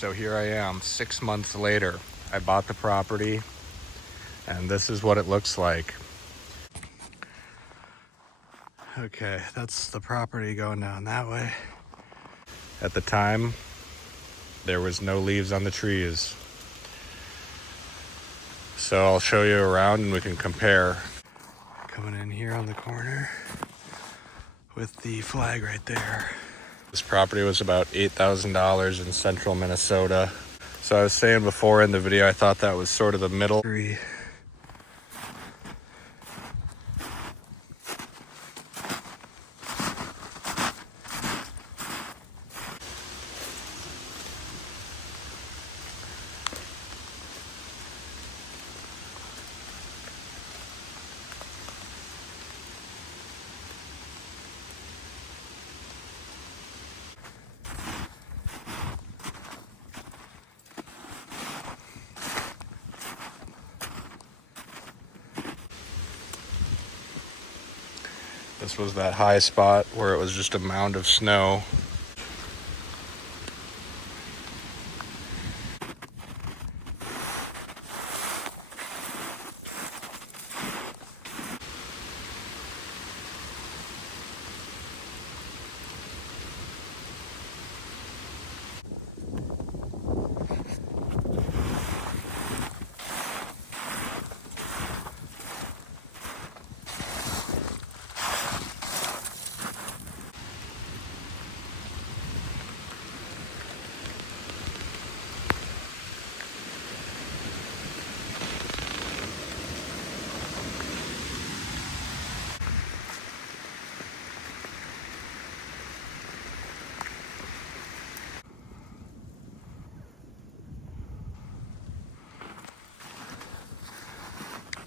So here I am 6 months later. I bought the property and this is what it looks like. Okay, that's the property going down that way. At the time, there was no leaves on the trees. So I'll show you around and we can compare. Coming in here on the corner with the flag right there. This property was about $8,000 in central Minnesota. So I was saying before in the video, I thought that was sort of the middle. This was that high spot where it was just a mound of snow.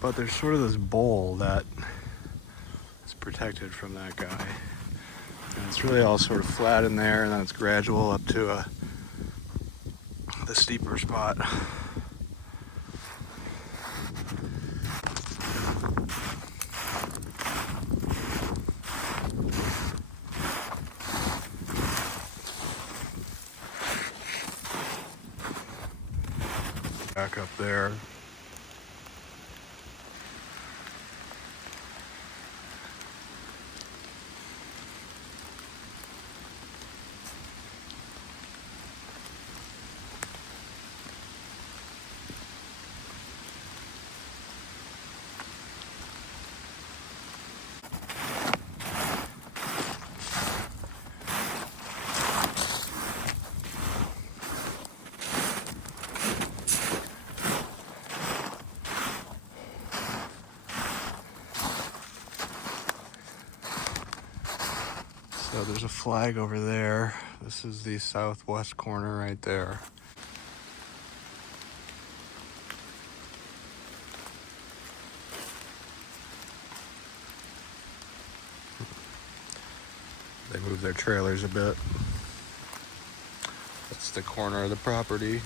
But there's sort of this bowl that is protected from that guy. And it's really all sort of flat in there, and then it's gradual up to the steeper spot. Back up there. So there's a flag over there. This is the southwest corner right there. They moved their trailers a bit. That's the corner of the property.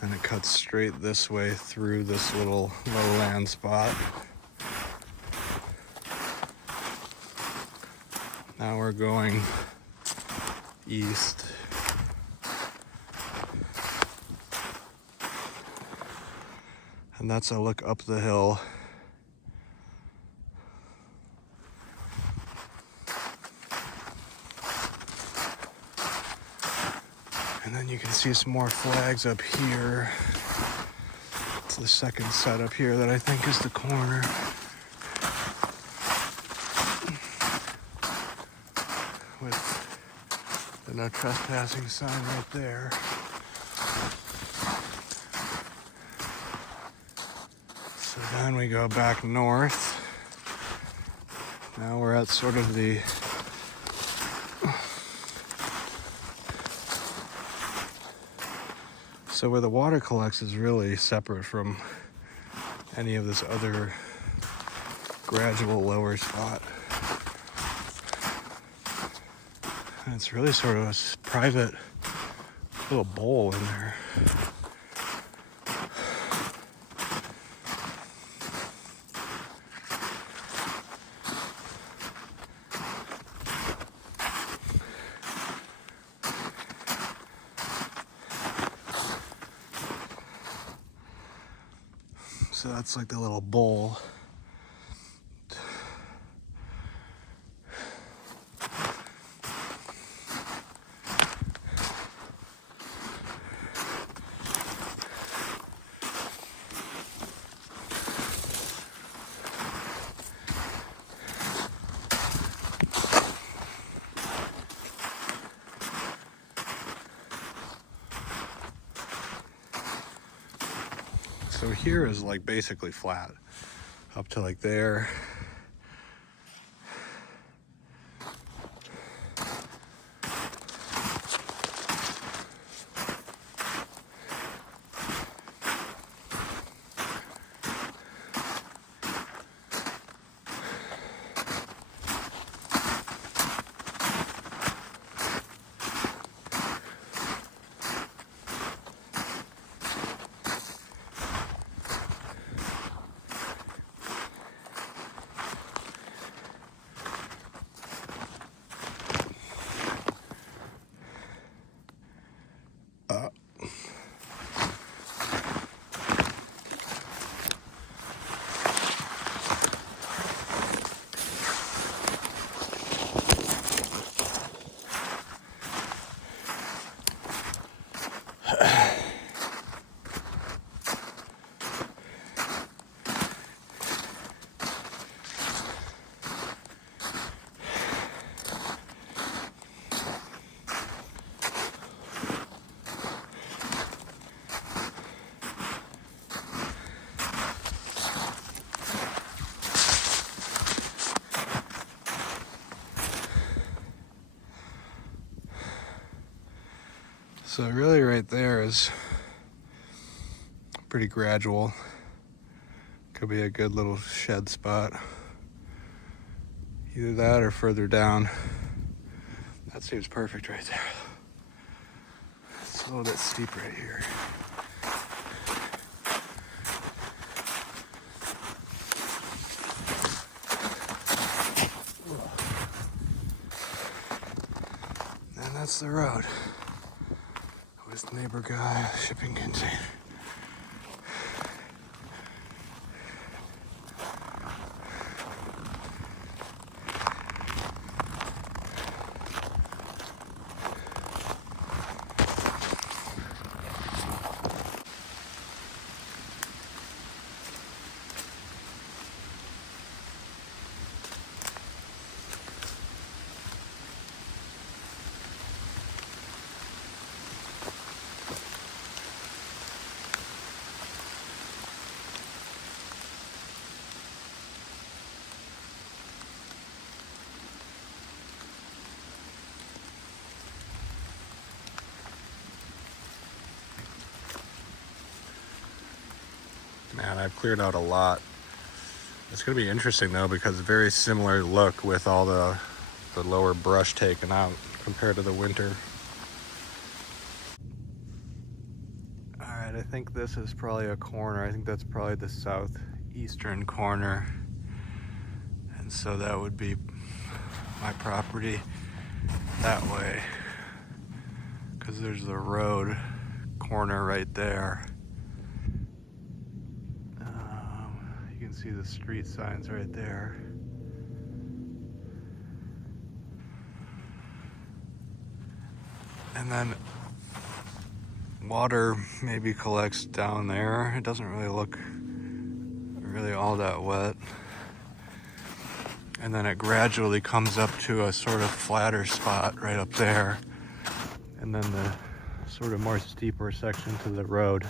And it cuts straight this way through this little lowland spot. Now we're going east. And that's a look up the hill. And then you can see some more flags up here. It's the second set up here that I think is the corner. With the no trespassing sign right there. So then we go back north. Now we're at sort of the so where the water collects is really separate from any of this other gradual lower spot. And it's really sort of a private little bowl in there. So that's like the little bowl. So here is like basically flat up to like there. So really right there is pretty gradual. Could be a good little shed spot. Either that or further down. That seems perfect right there. It's a little bit steep right here. And that's the road. With neighbor guy, shipping container. Man, I've cleared out a lot. It's gonna be interesting though, because very similar look with all the lower brush taken out compared to the winter. All right, I think this is probably a corner. I think that's probably the southeastern corner. And so that would be my property that way, because there's the road corner right there. You can see the street signs right there. And then water maybe collects down there. It doesn't really look really all that wet. And then it gradually comes up to a sort of flatter spot right up there. And then the sort of more steeper section to the road.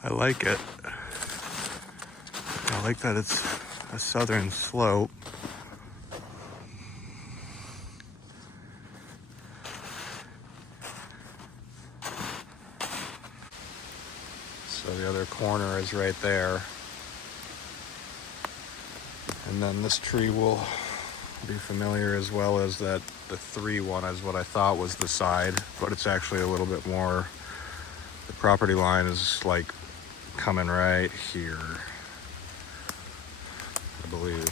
I like it. I like that it's a southern slope. So the other corner is right there. And then this tree will be familiar, as well as that the 3 one is what I thought was the side, but it's actually a little bit more. The property line is like coming right here, I believe.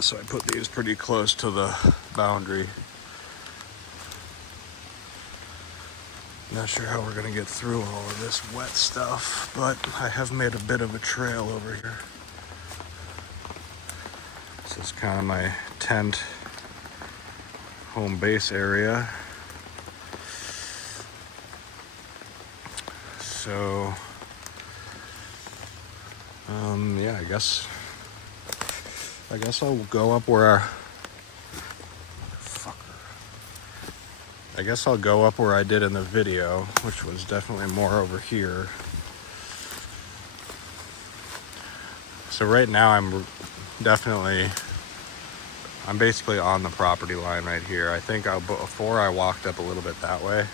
So I put these pretty close to the boundary. Not sure how we're gonna get through all of this wet stuff, but I have made a bit of a trail over here. This is kind of my tent home base area. So, yeah, I guess I'll go up where I'll go up where I did in the video, which was definitely more over here. So right now I'm basically on the property line right here. I think before I walked up a little bit that way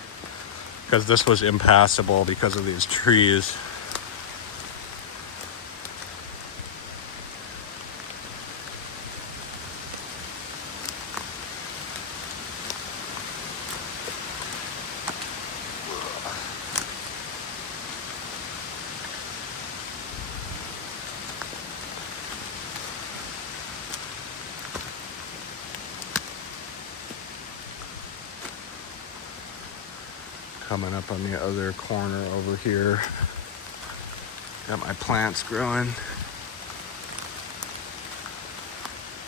because this was impassable because of these trees. Coming up on the other corner over here. Got my plants growing.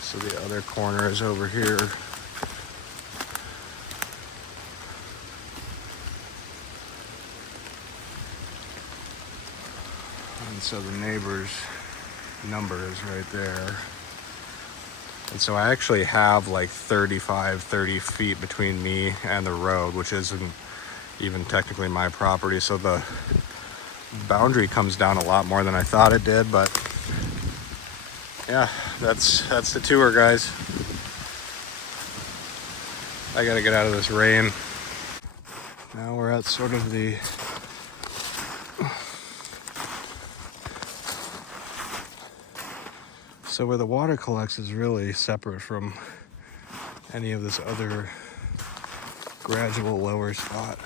So the other corner is over here. And so the neighbor's number is right there. And so I actually have like 30 feet between me and the road, which isn't even technically my property. So the boundary comes down a lot more than I thought it did, but yeah, that's the tour, guys. I gotta get out of this rain. Now we're at sort of the so where the water collects is really separate from any of this other gradual lower spot.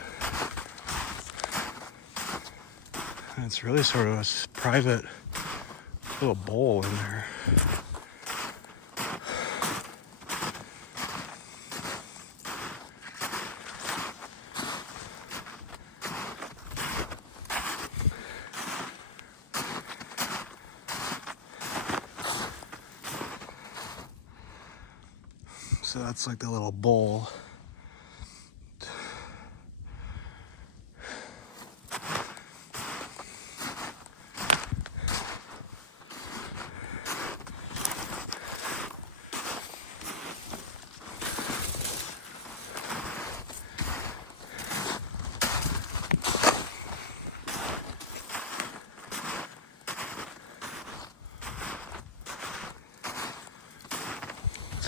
And it's really sort of a private little bowl in there. So that's like the little bowl.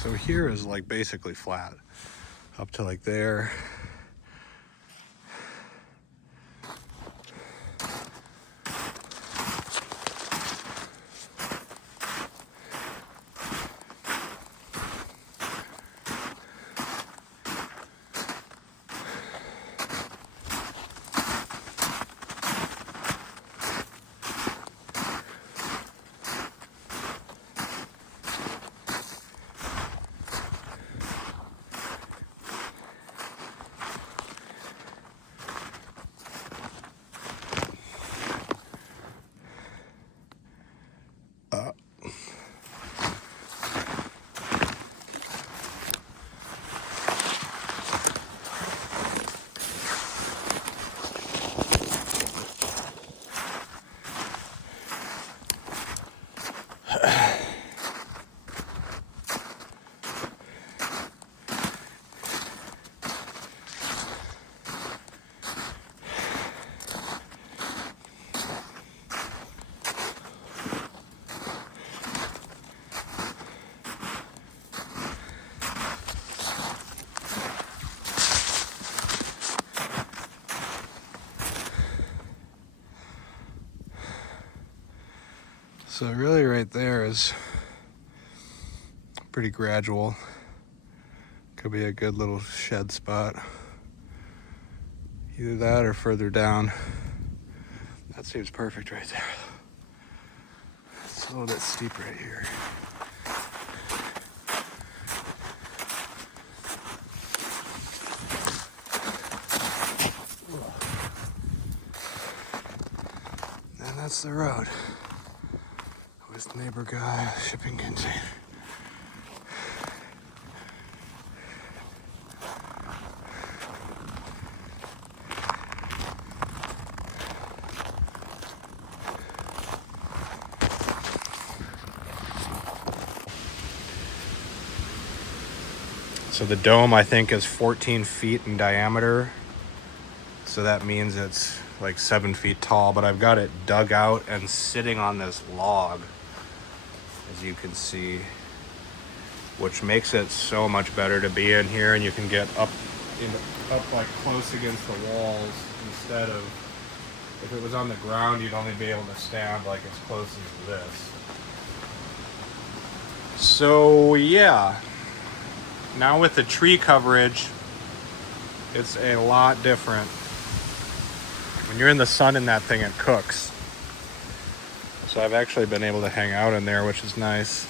So here is like basically flat up to like there. So really right there is pretty gradual. Could be a good little shed spot. Either that or further down. That seems perfect right there. It's a little bit steep right here. that's the road. With neighbor guy, shipping container. So the dome, I think, is 14 feet in diameter. So that means it's like 7 feet tall, but I've got it dug out and sitting on this log, as you can see, which makes it so much better to be in here, and you can get up like close against the walls instead of, if it was on the ground, you'd only be able to stand like as close as this. So yeah. Now with the tree coverage, it's a lot different. When you're in the sun in that thing, it cooks. So I've actually been able to hang out in there, which is nice.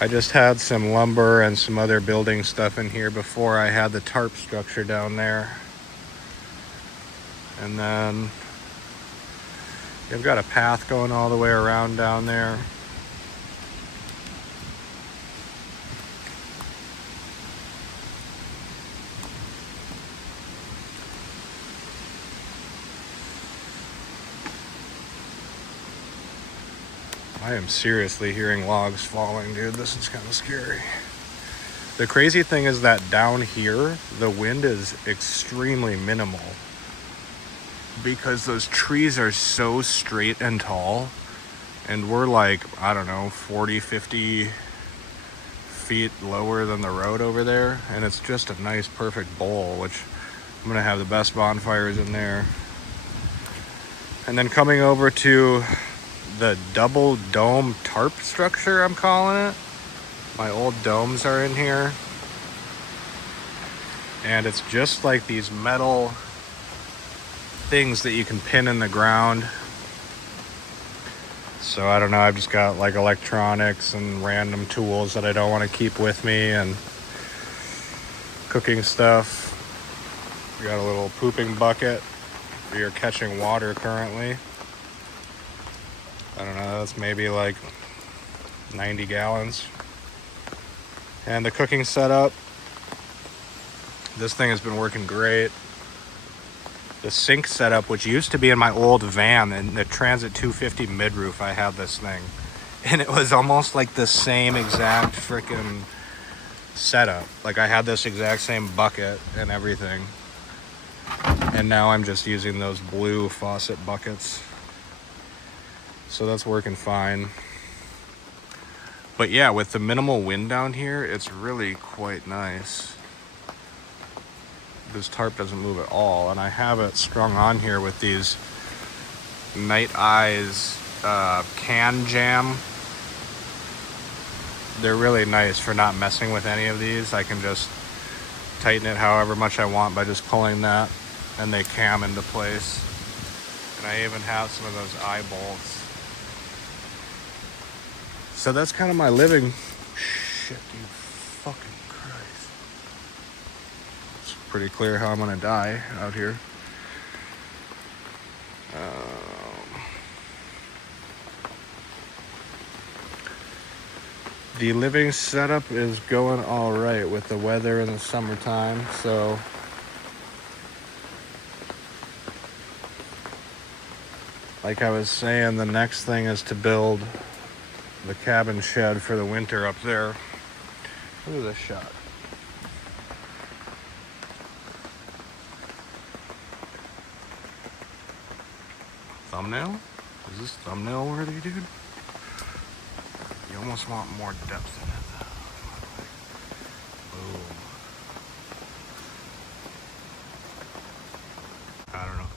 I just had some lumber and some other building stuff in here before I had the tarp structure down there. And then I've got a path going all the way around down there. I am seriously hearing logs falling, dude. This is kind of scary. The crazy thing is that down here, the wind is extremely minimal because those trees are so straight and tall, and we're like, I don't know, 40, 50 feet lower than the road over there, and it's just a nice, perfect bowl, which I'm gonna have the best bonfires in there. And then coming over to the double dome tarp structure, I'm calling it. My old domes are in here. And it's just like these metal things that you can pin in the ground. So I don't know, I've just got like electronics and random tools that I don't want to keep with me, and cooking stuff. We got a little pooping bucket. We are catching water currently. I don't know, that's maybe like 90 gallons. And the cooking setup, this thing has been working great. The sink setup, which used to be in my old van, in the Transit 250 mid-roof, I had this thing. And it was almost like the same exact freaking setup. Like I had this exact same bucket and everything. And now I'm just using those blue faucet buckets. So that's working fine. But yeah, with the minimal wind down here, it's really quite nice. This tarp doesn't move at all, and I have it strung on here with these Night Eyes can jam. They're really nice for not messing with any of these. I can just tighten it however much I want by just pulling that, and they cam into place. And I even have some of those eye bolts. So that's kind of my living. Shit, dude, fucking Christ. It's pretty clear how I'm gonna die out here. The living setup is going all right with the weather in the summertime, so like I was saying, the next thing is to build the cabin shed for the winter up there. Look at this shot. Thumbnail? Is this thumbnail worthy, dude? You almost want more depth in it. Boom. I don't know.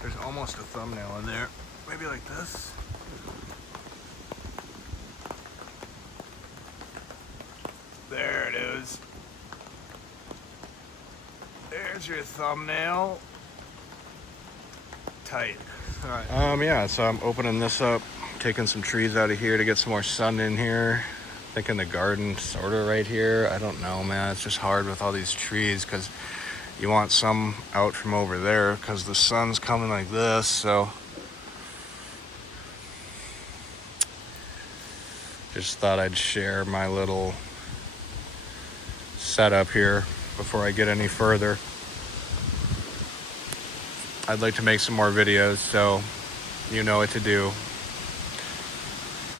There's almost a thumbnail in there. Maybe like this. There it is. There's your thumbnail. Tight. All right. Yeah, so I'm opening this up, taking some trees out of here to get some more sun in here. Thinking the garden sort of right here. I don't know, man. It's just hard with all these trees because you want some out from over there because the sun's coming like this. So just thought I'd share my little setup here before I get any further. I'd like to make some more videos, so you know what to do.